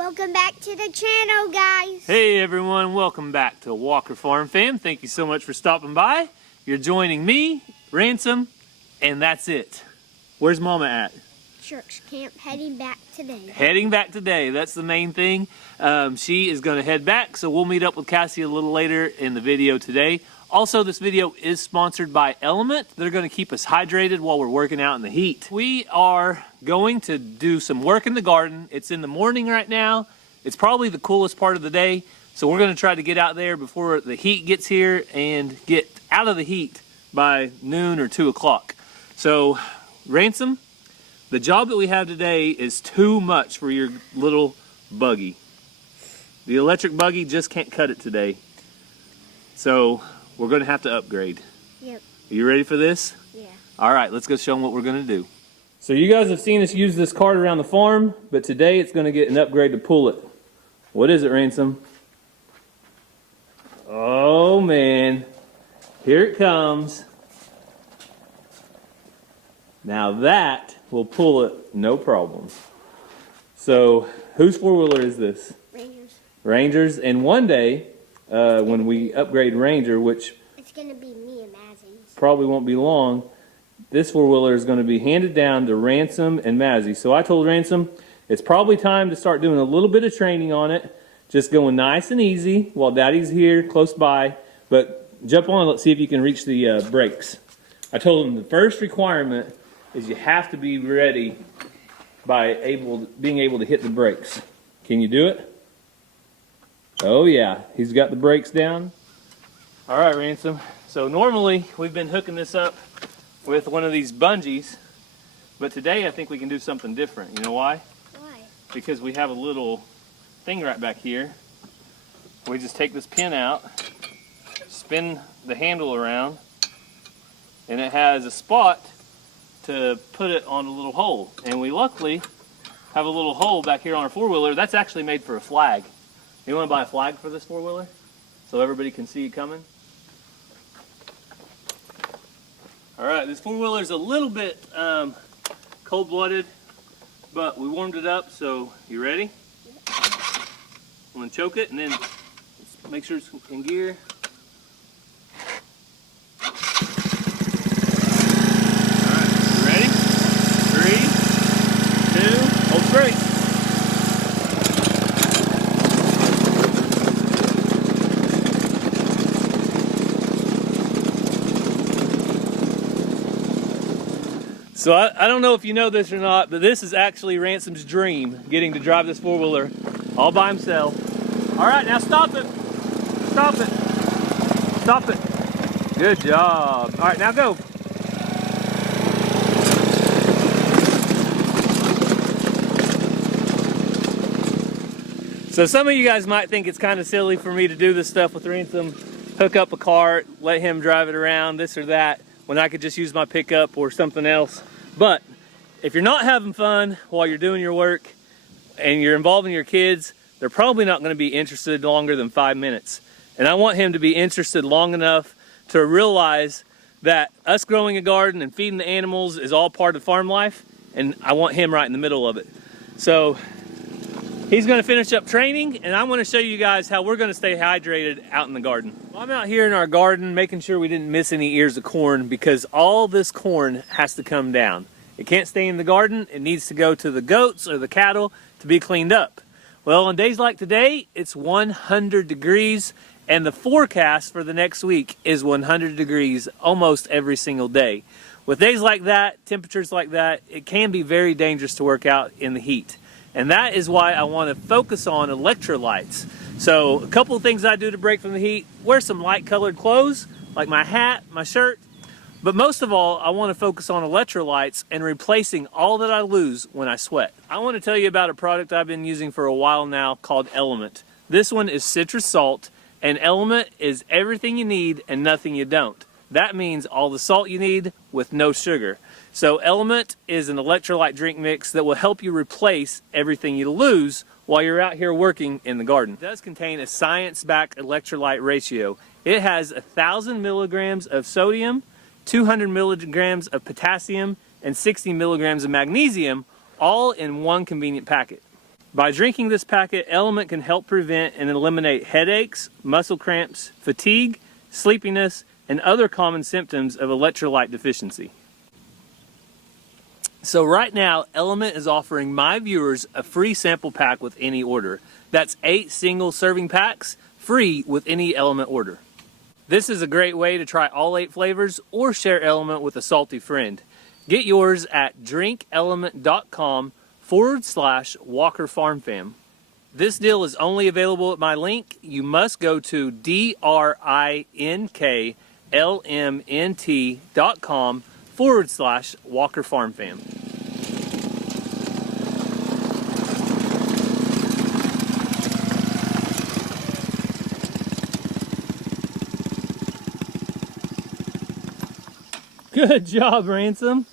Welcome back to the channel, guys. Hey everyone, welcome back to Walker Farm Fam. Thank you so much for stopping by. You're joining me, Ransom, and that's it. Where's Mama at? Church camp, heading back today. Heading back today, that's the main thing. She is going to head back, so we'll meet up with Cassie a little later in the video today. Also, this video is sponsored by Element. They're going to keep us hydrated while we're working out in the heat. We are going to do some work in the garden. It's in the morning right now. It's probably the coolest part of the day, so we're going to try to get out there before the heat gets here and get out of the heat by noon or 2 o'clock. So, Ransom, the job that we have today is too much for your little buggy. The electric buggy just can't cut it today. So, we're going to have to upgrade. Yep. Are you ready for this? Yeah. All right, let's go show them what we're going to do. So you guys have seen us use this cart around the farm, but today it's going to get an upgrade to pull it. What is it, Ransom? Oh, man. Here it comes. Now that will pull it no problem. So whose four-wheeler is this? Rangers. Rangers. And one day, when we upgrade Ranger, which it's going to be me and Mazzy's. Probably won't be long, this four-wheeler is going to be handed down to Ransom and Mazzy. So I told Ransom, it's probably time to start doing a little bit of training on it, just going nice and easy while Daddy's here close by. But jump on, let's see if you can reach the brakes. I told him the first requirement is you have to be ready by being able to hit the brakes. Can you do it? Oh yeah, he's got the brakes down. All right, Ransom. So normally we've been hooking this up with one of these bungees, but today I think we can do something different. You know why? Why? Because we have a little thing right back here. We just take this pin out, spin the handle around, and it has a spot to put it on a little hole. And we luckily have a little hole back here on our four-wheeler. That's actually made for a flag. You want to buy a flag for this four-wheeler so everybody can see you coming? All right, this four-wheeler is a little bit cold-blooded, but we warmed it up, so you ready? I'm going to choke it and then make sure it's in gear. All right, you ready? 3, 2, hold straight. So I don't know if you know this or not, but this is actually Ransom's dream, getting to drive this four-wheeler all by himself. All right, now stop it. Stop it. Stop it. Good job. All right, now go. So some of you guys might think it's kind of silly for me to do this stuff with Ransom, hook up a cart, let him drive it around, this or that, when I could just use my pickup or something else. But if you're not having fun while you're doing your work and you're involving your kids, they're probably not going to be interested longer than 5 minutes. And I want him to be interested long enough to realize that us growing a garden and feeding the animals is all part of farm life, and I want him right in the middle of it. So he's going to finish up training, and I want to show you guys how we're going to stay hydrated out in the garden. Well, I'm out here in our garden making sure we didn't miss any ears of corn, because all this corn has to come down. It can't stay in the garden. It needs to go to the goats or the cattle to be cleaned up. Well, on days like today, it's 100 degrees, and the forecast for the next week is 100 degrees almost every single day. With days like that, temperatures like that, it can be very dangerous to work out in the heat. And that is why I want to focus on electrolytes. So a couple of things I do to break from the heat: wear some light colored clothes, like my hat, my shirt. But most of all, I want to focus on electrolytes and replacing all that I lose when I sweat. I want to tell you about a product I've been using for a while now called Element. This one is citrus salt, and Element is everything you need and nothing you don't. That means all the salt you need with no sugar. So Element is an electrolyte drink mix that will help you replace everything you lose while you're out here working in the garden. It does contain a science-backed electrolyte ratio. It has 1,000 milligrams of sodium, 200 milligrams of potassium, and 60 milligrams of magnesium, all in one convenient packet. By drinking this packet, Element can help prevent and eliminate headaches, muscle cramps, fatigue, sleepiness, and other common symptoms of electrolyte deficiency. So right now, Element is offering my viewers a free sample pack with any order. That's 8 single serving packs, free with any Element order. This is a great way to try all 8 flavors or share Element with a salty friend. Get yours at drinkelement.com/Walker Farm Fam. This deal is only available at my link. You must go to drinklmnt.com/Walker Farm Fam. Good job, Ransom.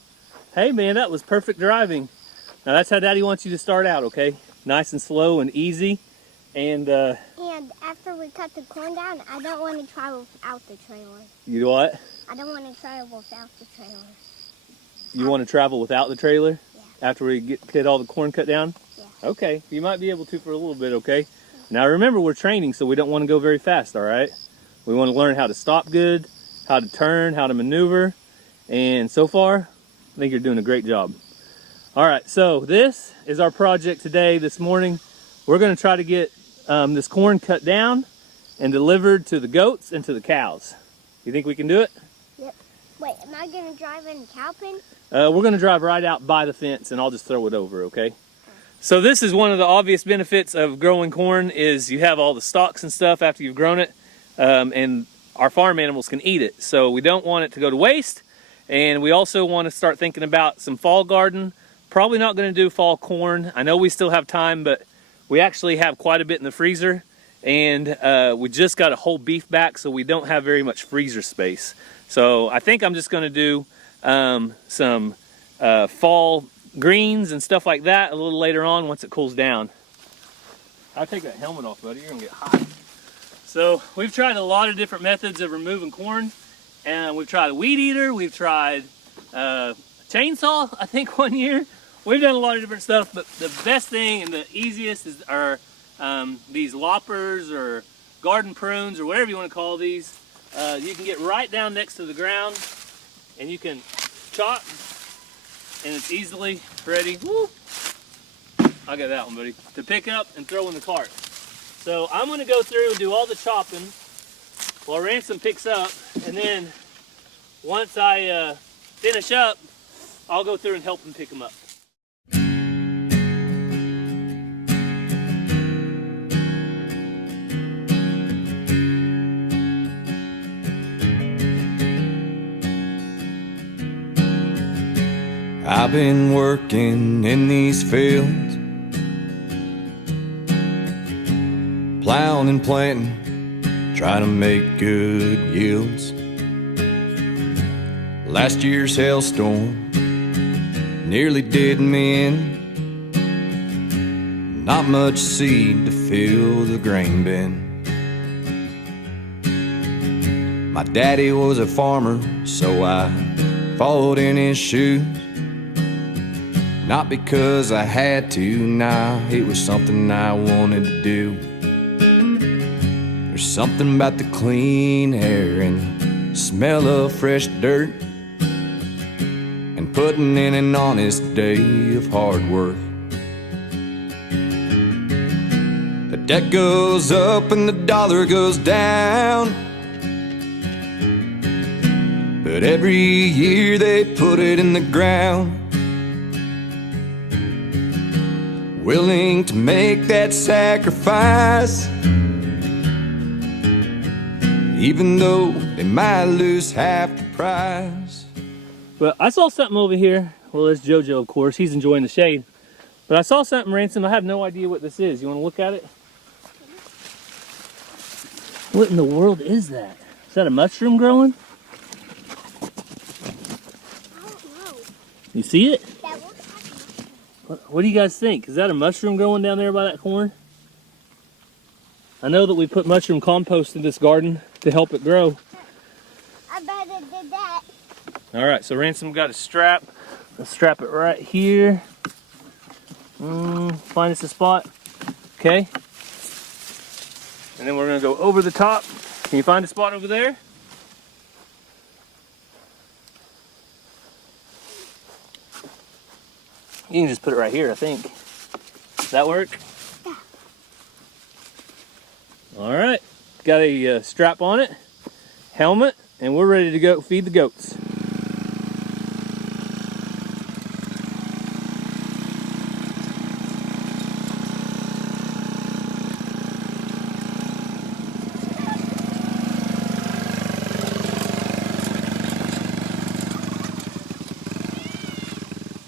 Hey man, that was perfect driving. Now that's how Daddy wants you to start out, okay? Nice and slow and easy. And after we cut the corn down, I don't want to try without the trailer. You what? I don't want to try without the trailer. You want to travel without the trailer? Yeah. After we get all the corn cut down? Yeah. Okay, you might be able to for a little bit, okay? Now remember, we're training, so we don't want to go very fast, all right? We want to learn how to stop good, how to turn, how to maneuver. And so far, I think you're doing a great job. All right, so this is our project today, this morning. We're gonna try to get this corn cut down and delivered to the goats and to the cows. You think we can do it? Yep. Wait, am I gonna drive in the cow pen? We're gonna drive right out by the fence and I'll just throw it over, okay? So this is one of the obvious benefits of growing corn is you have all the stalks and stuff after you've grown it, and our farm animals can eat it. So we don't want it to go to waste. And we also want to start thinking about some fall garden. Probably not going to do fall corn. I know we still have time, but we actually have quite a bit in the freezer. And we just got a whole beef back, so we don't have very much freezer space. So I think I'm just going to do some fall greens and stuff like that a little later on once it cools down. I'll take that helmet off, buddy. You're going to get hot. So we've tried a lot of different methods of removing corn. And we've tried a weed eater, we've tried a chainsaw, I think one year. We've done a lot of different stuff, but the best thing and the easiest are these loppers or garden prunes or whatever you want to call these. You can get right down next to the ground and you can chop and it's easily ready. Woo! I got that one, buddy. To pick up and throw in the cart. So I'm going to go through and do all the chopping while Ransom picks up, and then once I finish up, I'll go through and help him pick them up. I've been working in these fields, plowing and planting, trying to make good yields. Last year's hailstorm nearly did me in. Not much seed to fill the grain bin. My daddy was a farmer, so I followed in his shoes. Not because I had to, nah, it was something I wanted to do. There's something about the clean air and the smell of fresh dirt, and putting in an honest day of hard work. The debt goes up and the dollar goes down, but every year they put it in the ground. Willing to make that sacrifice, even though they might lose half the prize. But I saw something over here. Well, there's JoJo, of course. He's enjoying the shade. But I saw something, Ransom. I have no idea what this is. You want to look at it? What in the world is that? Is that a mushroom growing? I don't know. You see it? That looks like a mushroom. What do you guys think? Is that a mushroom growing down there by that corn? I know that we put mushroom compost in this garden to help it grow. I bet it did that. All right, so Ransom got a strap. Let's strap it right here. Find us a spot. Okay. And then we're gonna go over the top. Can you find a spot over there? You can just put it right here, I think. Does that work? Yeah. All right. Got a strap on it, helmet, and we're ready to go feed the goats.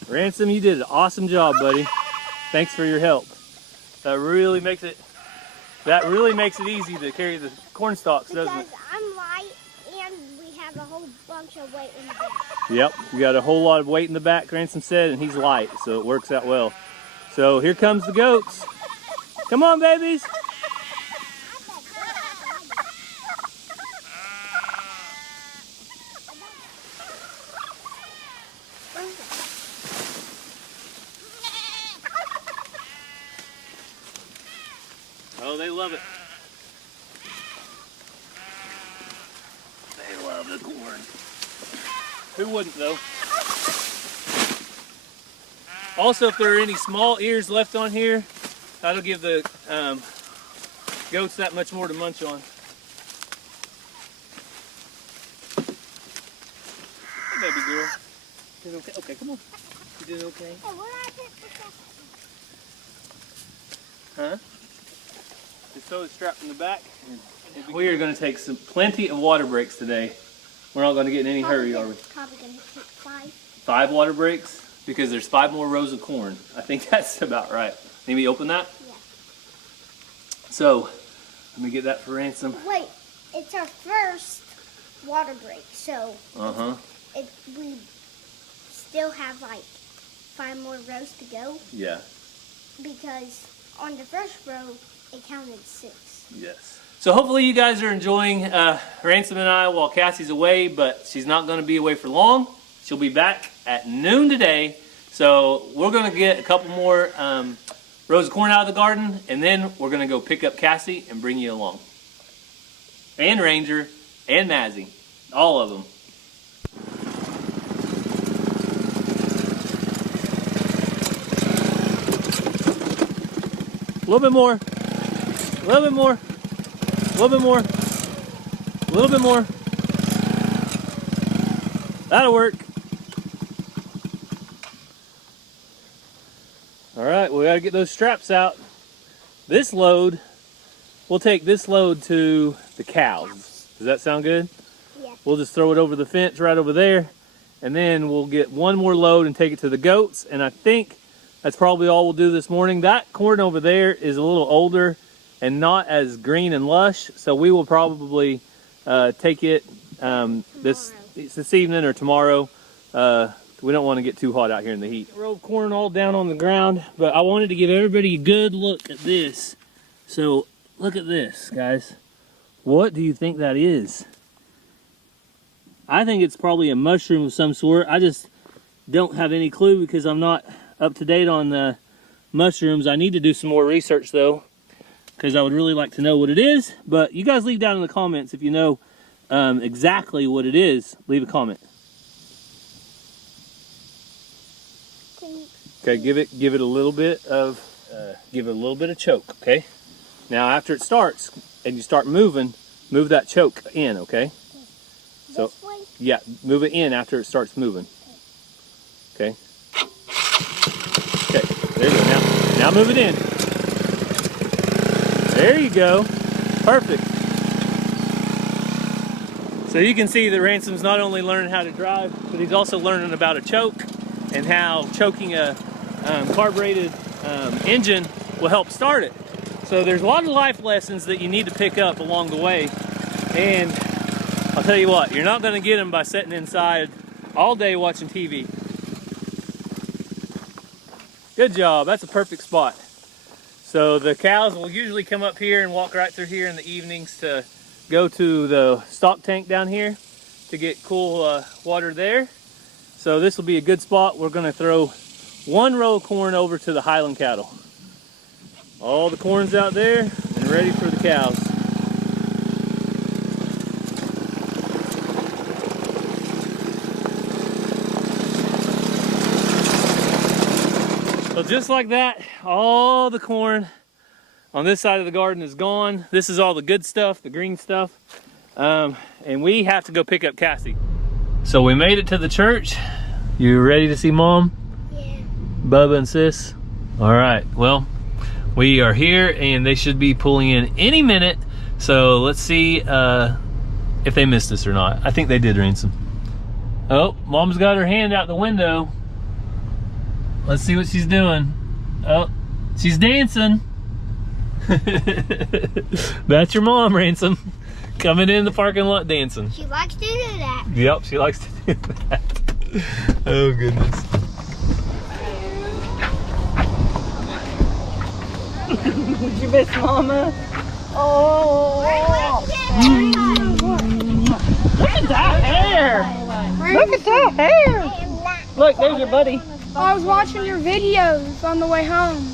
Ransom, you did an awesome job, buddy. Thanks for your help. That really makes it easy to carry the corn stalks, doesn't it? Because I'm light and we have a whole bunch of weight in the back. Yep, we got a whole lot of weight in the back, Ransom said, and he's light, so it works out well. So here comes the goats. Come on, babies. Oh, they love it. They love the corn. Who wouldn't, though? Also, if there are any small ears left on here, that'll give the goats that much more to munch on. Hey, baby girl. You doing okay? Okay, come on. You doing okay? Hey, what I did for Huh? Just throw the strap in the back. We are going to take plenty of water breaks today. We're not going to get in any hurry, are we? Probably going to take 5. 5 water breaks? Because there's 5 more rows of corn. I think that's about right. Maybe open that? Yeah. So, let me get that for Ransom. Wait, it's our first water break, so we still have like 5 more rows to go. Yeah. Because on the first row, it counted 6. Yes. So hopefully you guys are enjoying Ransom and I while Cassie's away, but she's not going to be away for long. She'll be back at noon today. So we're going to get a couple more rows of corn out of the garden, and then we're going to go pick up Cassie and bring you along. And Ranger and Mazzy. All of them. A little bit more. A little bit more. A little bit more. A little bit more. That'll work. All right, we got to get those straps out. This load, we'll take this load to the cows. Does that sound good? Yeah. We'll just throw it over the fence right over there, and then we'll get one more load and take it to the goats, and I think that's probably all we'll do this morning. That corn over there is a little older and not as green and lush, so we will probably take it this evening or tomorrow. We don't want to get too hot out here in the heat. Row of corn all down on the ground, but I wanted to give everybody a good look at this. So look at this, guys. What do you think that is? I think it's probably a mushroom of some sort. I just don't have any clue because I'm not up to date on the mushrooms. I need to do some more research though, because I would really like to know what it is. But you guys leave down in the comments if you know exactly what it is. Leave a comment. Okay, give it a little bit of choke. Okay. Now after it starts and you start moving, move that choke in. Okay. So This way? yeah, move it in after it starts moving. Okay. Okay. There you go. Now move it in. There you go. Perfect. So you can see that Ransom's not only learning how to drive, but he's also learning about a choke and how choking a carbureted engine will help start it. So there's a lot of life lessons that you need to pick up along the way. And I'll tell you what, you're not going to get them by sitting inside all day watching TV. Good job. That's a perfect spot. So the cows will usually come up here and walk right through here in the evenings to go to the stock tank down here to get cool water there. So this will be a good spot. We're going to throw one row of corn over to the Highland cattle. All the corn's out there and ready for the cows. So just like that, all the corn on this side of the garden is gone. This is all the good stuff, the green stuff. And we have to go pick up Cassie. So we made it to the church. You ready to see Mom? Yeah. Bubba and Sis? All right, well, we are here and they should be pulling in any minute. So let's see if they missed us or not. I think they did, Ransom. Oh, Mom's got her hand out the window. Let's see what she's doing. Oh, she's dancing. That's your mom, Ransom. Coming in the parking lot dancing. She likes to do that. Yep, she likes to do that. Oh, goodness. Did you miss Mama? Oh! Look at that hair! Look at that hair! Look, there's your buddy. I was watching your videos on the way home.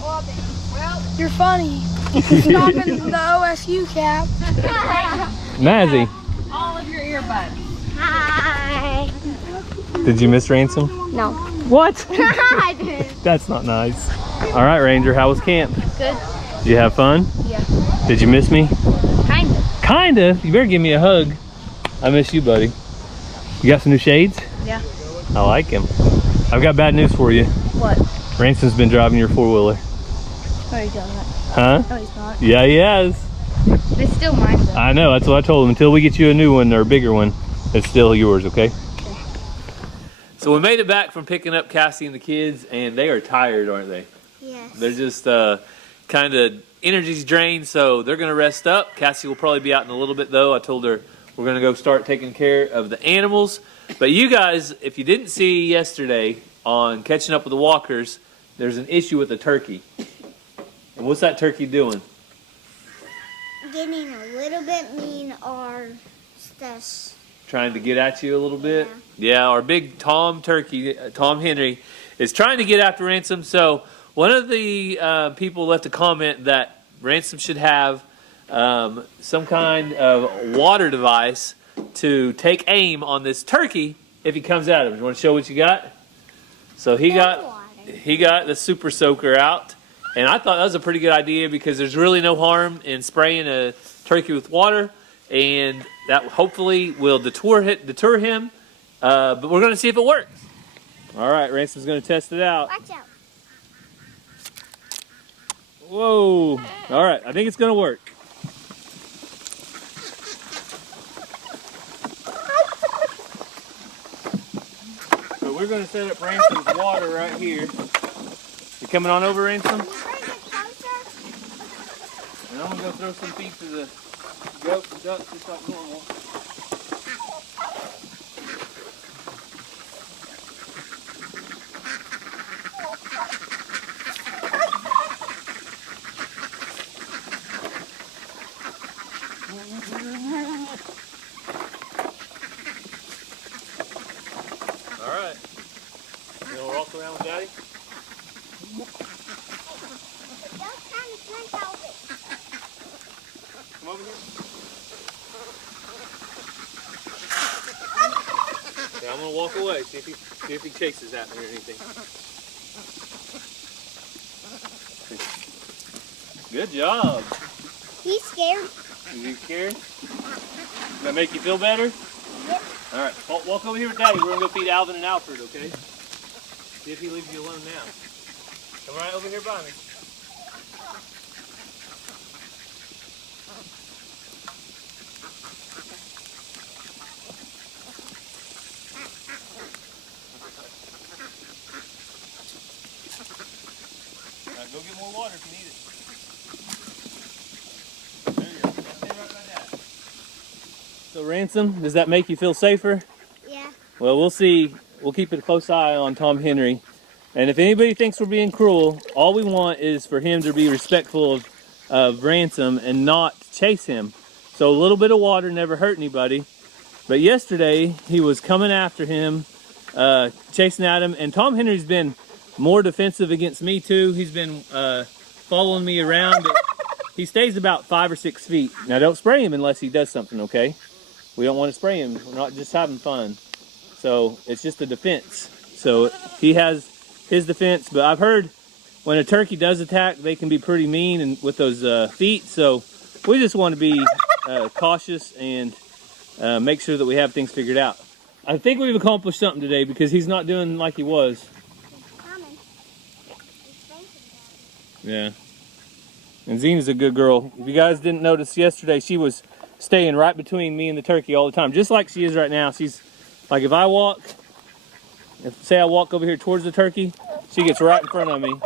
You're funny. Stopping the OSU cap. Mazzy, All of your earbuds. Hi. did you miss Ransom? No. What? I did. That's not nice. All right, Ranger, how was camp? Good. Did you have fun? Yeah. Did you miss me? Kinda. Kinda. You better give me a hug. I miss you, buddy. You got some new shades? Yeah. I like them. I've got bad news for you. What? Ransom's been driving your four-wheeler. Oh, he's done that. Huh? No, he's not. Yeah, he has. It's still mine, though. I know, that's what I told him. Until we get you a new one or a bigger one, it's still yours, okay? So we made it back from picking up Cassie and the kids, and they are tired, aren't they? Yes. They're just kind of energy's drained, so they're going to rest up. Cassie will probably be out in a little bit, though. I told her we're going to go start taking care of the animals. But you guys, if you didn't see yesterday on Catching Up with the Walkers, there's an issue with the turkey. And what's that turkey doing? Getting a little bit mean or stuff. Trying to get at you a little bit? Yeah, our big Tom turkey, Tom Henry, is trying to get after Ransom. So one of the people left a comment that Ransom should have some kind of water device to take aim on this turkey if he comes at him. You want to show what you got? So he got the super soaker out. And I thought that was a pretty good idea because there's really no harm in spraying a turkey with water, and that hopefully will deter him. But we're going to see if it works. All right, Ransom's going to test it out. Watch out. Whoa. All right, I think it's going to work. So we're going to set up Ransom's water right here. You coming on over, Ransom? Can you bring it closer? And I'm going to go throw some feet to the goats and ducks just like normal. All right. You want to walk around with Daddy? Don't kind of drink out of it. Come over here. Okay, I'm gonna walk away. See if he chases at me or anything. Good job. He's scared. Is he scared? Does that make you feel better? Yep. All right. Walk over here with Daddy. We're gonna go feed Alvin and Alfred. Okay. See if he leaves you alone now. Come right over here by me. All right, go get more water if you need it. There you go. Stay right by Dad. So Ransom, does that make you feel safer? Yeah. Well, we'll see. We'll keep a close eye on Tom Henry. And if anybody thinks we're being cruel, all we want is for him to be respectful of Ransom and not chase him. So a little bit of water never hurt anybody. But yesterday, he was coming after him, chasing at him. And Tom Henry's been more defensive against me too. He's been following me around. He stays about 5 or 6 feet. Now don't spray him unless he does something, okay? We don't want to spray him. We're not just having fun. So it's just a defense. So he has his defense, but I've heard when a turkey does attack, they can be pretty mean and with those feet. So we just want to be cautious and make sure that we have things figured out. I think we've accomplished something today because he's not doing like he was. Yeah. And Zena's a good girl. If you guys didn't notice yesterday, she was staying right between me and the turkey all the time, just like she is right now. She's like, if I walk, say I walk over here towards the turkey, she gets right in front of me.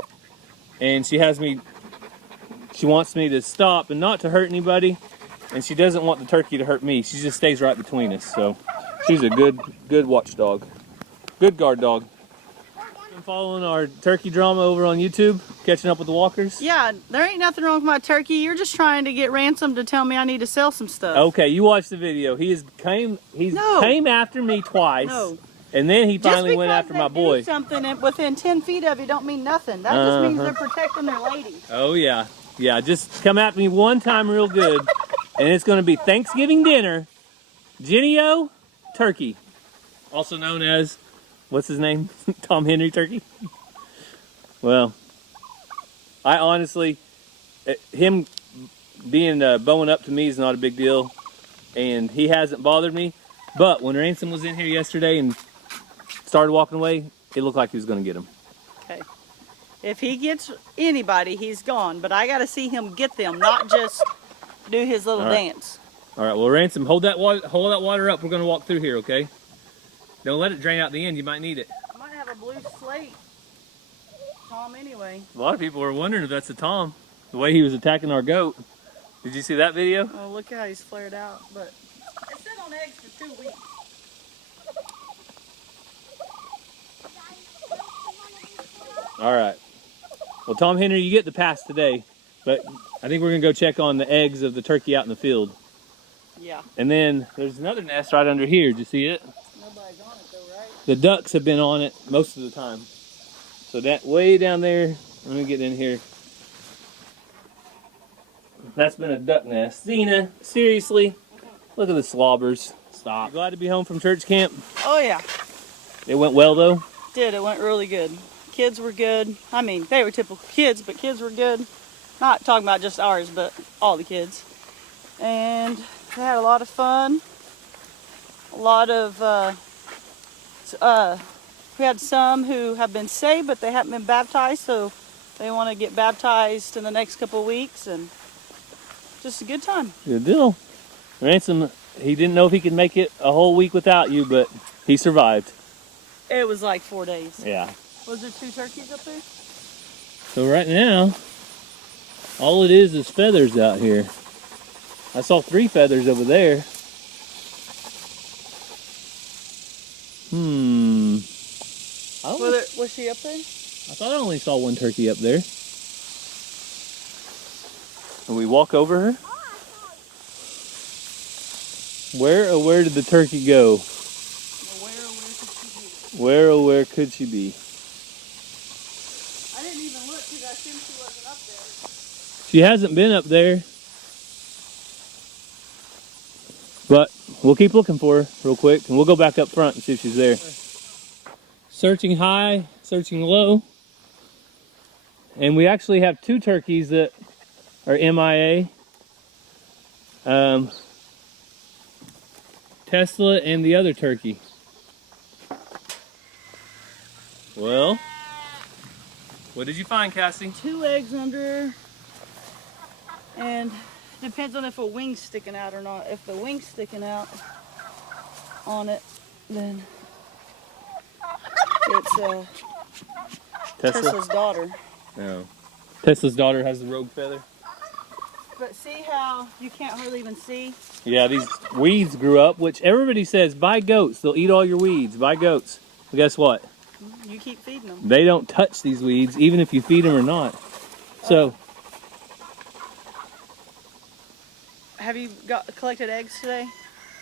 And she wants me to stop and not to hurt anybody. And she doesn't want the turkey to hurt me. She just stays right between us. So she's a good watchdog. Good guard dog. Been following our turkey drama over on YouTube, catching up with the walkers. Yeah, there ain't nothing wrong with my turkey. You're just trying to get Ransom to tell me I need to sell some stuff. Okay, you watched the video. He came after me twice. No. And then he finally went after my boy. Something within 10 feet of you don't mean nothing. That just means they're protecting their ladies. Oh yeah. Yeah, just come at me one time real good. And it's gonna be Thanksgiving dinner. Genio turkey. Also known as, what's his name? Tom Henry turkey. Well, I honestly, him being bowing up to me is not a big deal. And he hasn't bothered me. But when Ransom was in here yesterday and started walking away, it looked like he was going to get him. Okay. If he gets anybody, he's gone. But I got to see him get them, not just do his little dance. All right. Well, Ransom, hold that water up. We're going to walk through here, okay? Don't let it drain out the end. You might need it. I might have a blue slate. Tom, anyway. A lot of people were wondering if that's a Tom. The way he was attacking our goat. Did you see that video? Oh, look how he's flared out. But it sit on eggs for 2 weeks. All right. Well, Tom Henry, you get the pass today, but I think we're going to go check on the eggs of the turkey out in the field. Yeah. And then there's another nest right under here. Did you see it? Nobody's on it though, right? The ducks have been on it most of the time. So that way down there, let me get in here. That's been a duck nest. Zena, seriously? Look at the slobbers. Stop. You glad to be home from church camp? Oh yeah. It went well though? It went really good. Kids were good. I mean, they were typical kids, but kids were good. Not talking about just ours, but all the kids. And they had a lot of fun. A lot of, we had some who have been saved, but they haven't been baptized, so they want to get baptized in the next couple of weeks, and just a good time. Good deal. Ransom, he didn't know if he could make it a whole week without you, but he survived. It was like 4 days. Yeah. Was there 2 turkeys up there? So right now, all it is feathers out here. I saw 3 feathers over there. Was she up there? I thought I only saw 1 turkey up there. And we walk over her. Where did the turkey go? Where could she be? I didn't even look because I assumed she wasn't up there. She hasn't been up there. But we'll keep looking for her real quick and we'll go back up front and see if she's there. Searching high, searching low. And we actually have 2 turkeys that are MIA. Tesla and the other turkey. Well, what did you find, Cassie? 2 eggs under, and depends on if a wing's sticking out or not. If the wing's sticking out on it, then it's Tesla's daughter. No. Tesla's daughter has the rogue feather. But see how you can't hardly even see? Yeah, these weeds grew up, which everybody says, buy goats. They'll eat all your weeds. Buy goats. But guess what? You keep feeding them. They don't touch these weeds, even if you feed them or not. So, have you collected eggs today?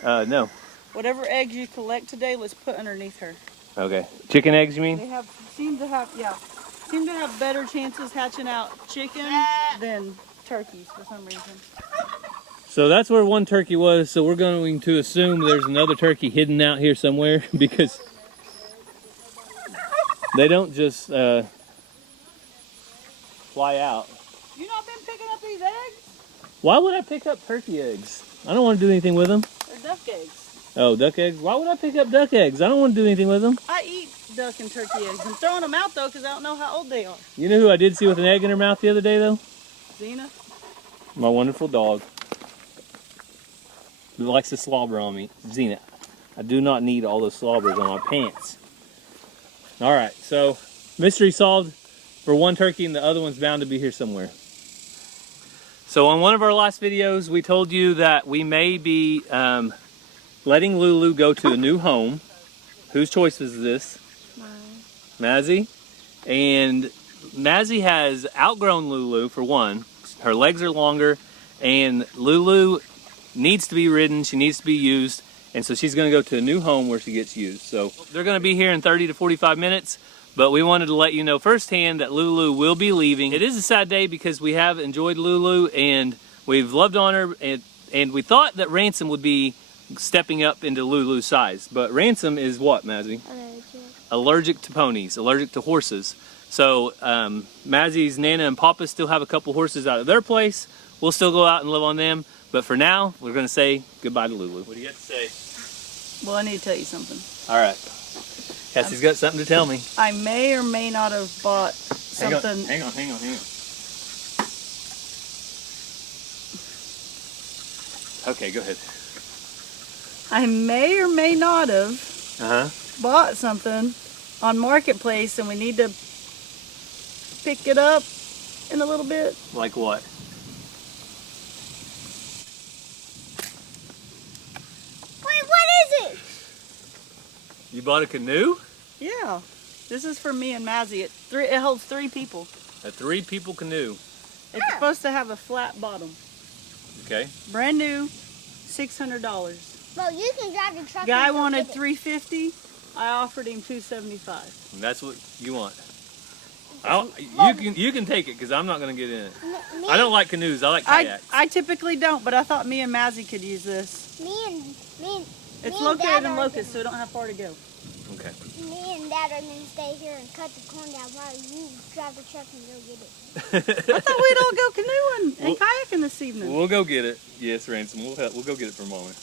no. Whatever eggs you collect today, let's put underneath her. Okay. Chicken eggs, you mean? They seem to have, yeah. seem to have better chances hatching out chicken than turkeys for some reason. So that's where one turkey was. So we're going to assume there's another turkey hidden out here somewhere because they don't just fly out. You not been picking up these eggs? Why would I pick up turkey eggs? I don't want to do anything with them. They're duck eggs. Oh, duck eggs? Why would I pick up duck eggs? I don't want to do anything with them. I eat duck and turkey eggs. I'm throwing them out though because I don't know how old they are. You know who I did see with an egg in her mouth the other day though? Xena? My wonderful dog. Who likes to slobber on me. Xena. I do not need all those slobbers on my pants. Alright, so mystery solved for one turkey and the other one's bound to be here somewhere. So on one of our last videos, we told you that we may be letting Lulu go to a new home. Whose choice was this? Mine. Mazzy. And Mazzy has outgrown Lulu for one. Her legs are longer and Lulu needs to be ridden. She needs to be used. And so she's going to go to a new home where she gets used. So they're going to be here in 30 to 45 minutes. But we wanted to let you know firsthand that Lulu will be leaving. It is a sad day because we have enjoyed Lulu and we've loved on her. And we thought that Ransom would be stepping up into Lulu's size. But Ransom is what, Mazzy? Allergic to ponies, allergic to horses. So Mazzy's Nana and Papa still have a couple horses out of their place. We'll still go out and live on them. But for now, we're going to say goodbye to Lulu. What do you have to say? Well, I need to tell you something. All right. Cassie's got something to tell me. I may or may not have bought something. Hang on. Okay, go ahead. I may or may not have bought something on Marketplace, and we need to pick it up in a little bit. Like what? Wait, what is it? You bought a canoe? Yeah. This is for me and Mazzy. It holds 3 people. A 3-people canoe. It's supposed to have a flat bottom. Okay. Brand new, $600. Well, you can drive the truck. Guy and go wanted get it. $350. I offered him $275. And that's what you want. You can take it because I'm not going to get in it. Me, I don't like canoes. I like kayaks. I typically don't, but I thought me and Mazzy could use this. Me and It's me located and in Dad Locust, so we don't have far to go. Okay. Me and Dad are gonna stay here and cut the corn down while you drive the truck and go get it. I thought we'd all go canoeing and kayaking this evening. We'll go get it. Yes, Ransom. We'll go get it for a moment.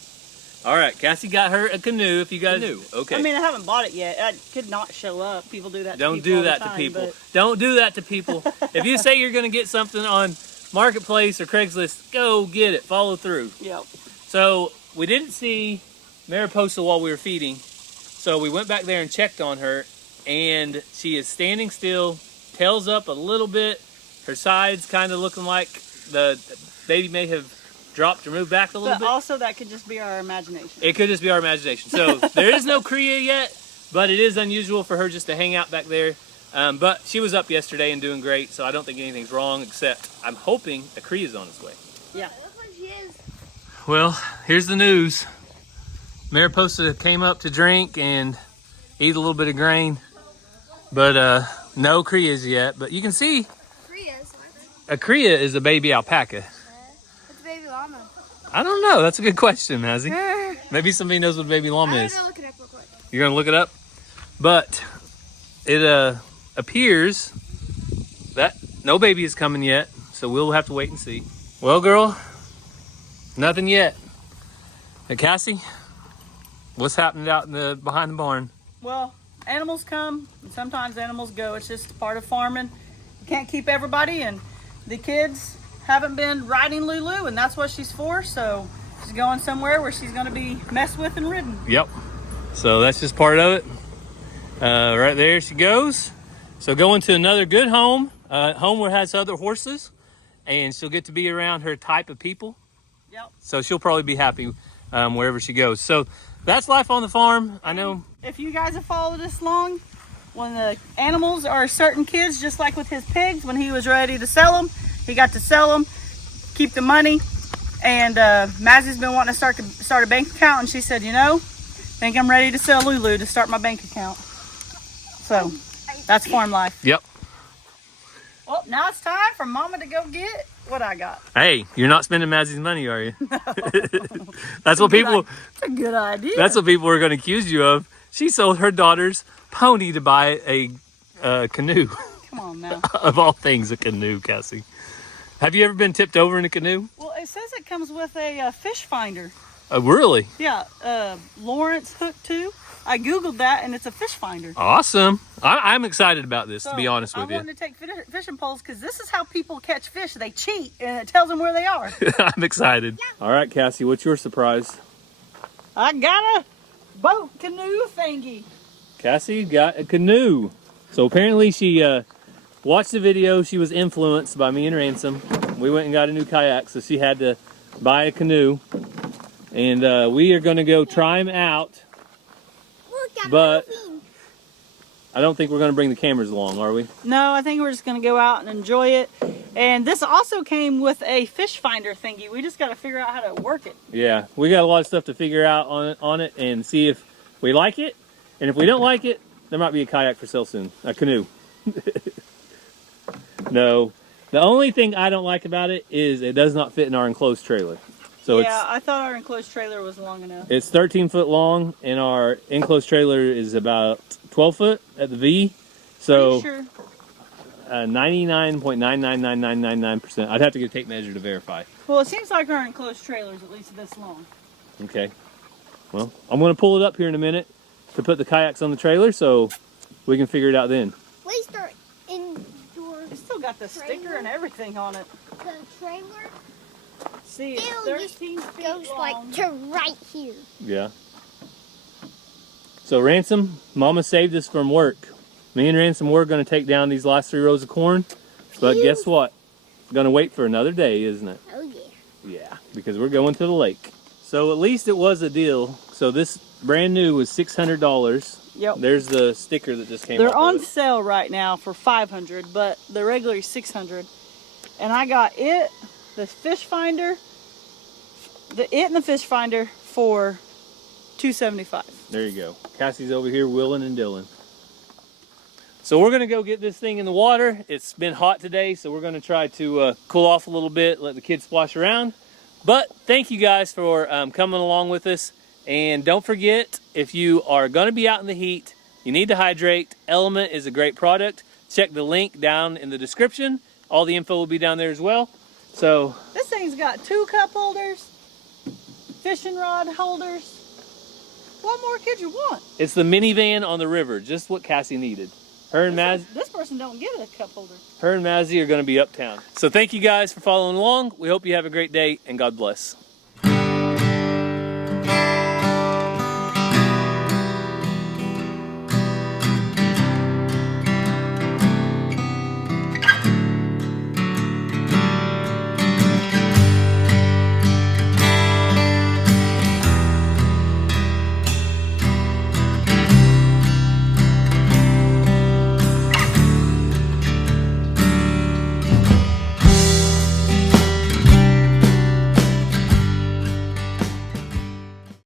All right, Cassie got her a canoe. If you guys knew, okay. I mean, I haven't bought it yet. I could not show up. People do that. Don't to people do that all the to time, people. but- Don't do that to people. If you say you're going to get something on Marketplace or Craigslist, go get it. Follow through. Yep. So we didn't see Mariposa while we were feeding, so we went back there and checked on her, and she is standing still, tails up a little bit. Her sides kind of looking like the baby may have dropped or moved back a little But bit. also, that could just be our imagination. It could just be our imagination. So there is no Kriya yet, but it is unusual for her just to hang out back there. But she was up yesterday and doing great, so I don't think anything's wrong, except I'm hoping a Kriya is on its way. Yeah. Well, here's the news. Mariposa came up to drink and eat a little bit of grain, but no Kriyas yet. But you can see a Kriya is a baby alpaca. It's baby llama. I don't know. That's a good question, Mazzy. Maybe somebody knows what a baby llama I'm is. gonna look it up real quick. You're gonna look it up? But it appears that no baby is coming yet, so we'll have to wait and see. Well, girl, nothing yet. Hey, Cassie, what's happening out in the behind the barn? Well, animals come, and sometimes animals go. It's just part of farming. You can't keep everybody, and the kids haven't been riding Lulu, and that's what she's for. So she's going somewhere where she's going to be messed with and ridden. Yep. So that's just part of it. Right there she goes. So going to another good home, home where it has other horses, and she'll get to be around her type of people. Yep. So she'll probably be happy wherever she goes. So that's life on the farm. I know. If you guys have followed us long, when the animals are certain kids, just like with his pigs, when he was ready to sell them, he got to sell them, keep the money. And Mazzy's been wanting to start a bank account, and she said, you know, I think I'm ready to sell Lulu to start my bank account. So that's farm life. Yep. Well, now it's time for Mama to go get what I got. Hey, you're not spending Mazzie's money, are you? That's what people. It's a good idea. That's what people are going to accuse you of. She sold her daughter's pony to buy a canoe. Come on now. Of all things, a canoe, Cassie. Have you ever been tipped over in a canoe? Well, it says it comes with a fish finder. Really? Yeah, Lawrence hook too. I googled that and it's a fish finder. Awesome. I'm excited about this, to be honest with you. I wanted to take fishing poles because this is how people catch fish. They cheat and it tells them where they are. I'm excited. All right, Cassie, what's your surprise? I got a boat canoe thingy. Cassie got a canoe. So apparently she watched the video. She was influenced by me and Ransom. We went and got a new kayak, so she had to buy a canoe. And we are going to go try them out. But I don't think we're going to bring the cameras along, are we? No, I think we're just going to go out and enjoy it. And this also came with a fish finder thingy. We just got to figure out how to work it. Yeah, we got a lot of stuff to figure out on it and see if we like it. And if we don't like it, there might be a kayak for sale soon. A canoe. No. The only thing I don't like about it is it does not fit in our enclosed trailer. So yeah, I thought our enclosed trailer was long enough. It's 13 foot long, and our enclosed trailer is about 12 foot at the V. So 99.999999%. I'd have to get a tape measure to verify. Well, it seems like our enclosed trailer is at least this long. Okay. Well, I'm going to pull it up here in a minute to put the kayaks on the trailer so we can figure it out then. At least they're indoors. It's still got the sticker and everything on it. The trailer See, it's still 13 just feet goes long. like to right here. Yeah. So Ransom, Mama saved us from work. Me and Ransom were going to take down these last 3 rows of corn, but guess what? Going to wait for another day, isn't it? Oh yeah. Yeah, because we're going to the lake. So at least it was a deal. So this brand new was $600. Yep. There's the sticker that just came They're off on of it. sale right now for $500, but the regular is $600. And I got it, the fish finder, and the fish finder for $275. There you go. Cassie's over here willing and dealing. So we're going to go get this thing in the water. It's been hot today, so we're going to try to cool off a little bit, let the kids splash around. But thank you guys for coming along with us. And don't forget, if you are going to be out in the heat, you need to hydrate. Element is a great product. Check the link down in the description. All the info will be down there as well. So This thing's got 2 cup holders, fishing rod holders. What more could you want? it's the minivan on the river, just what Cassie needed. Her and This person don't get a cup holder. Mazzie are going to be uptown. So thank you guys for following along. We hope you have a great day, and God bless.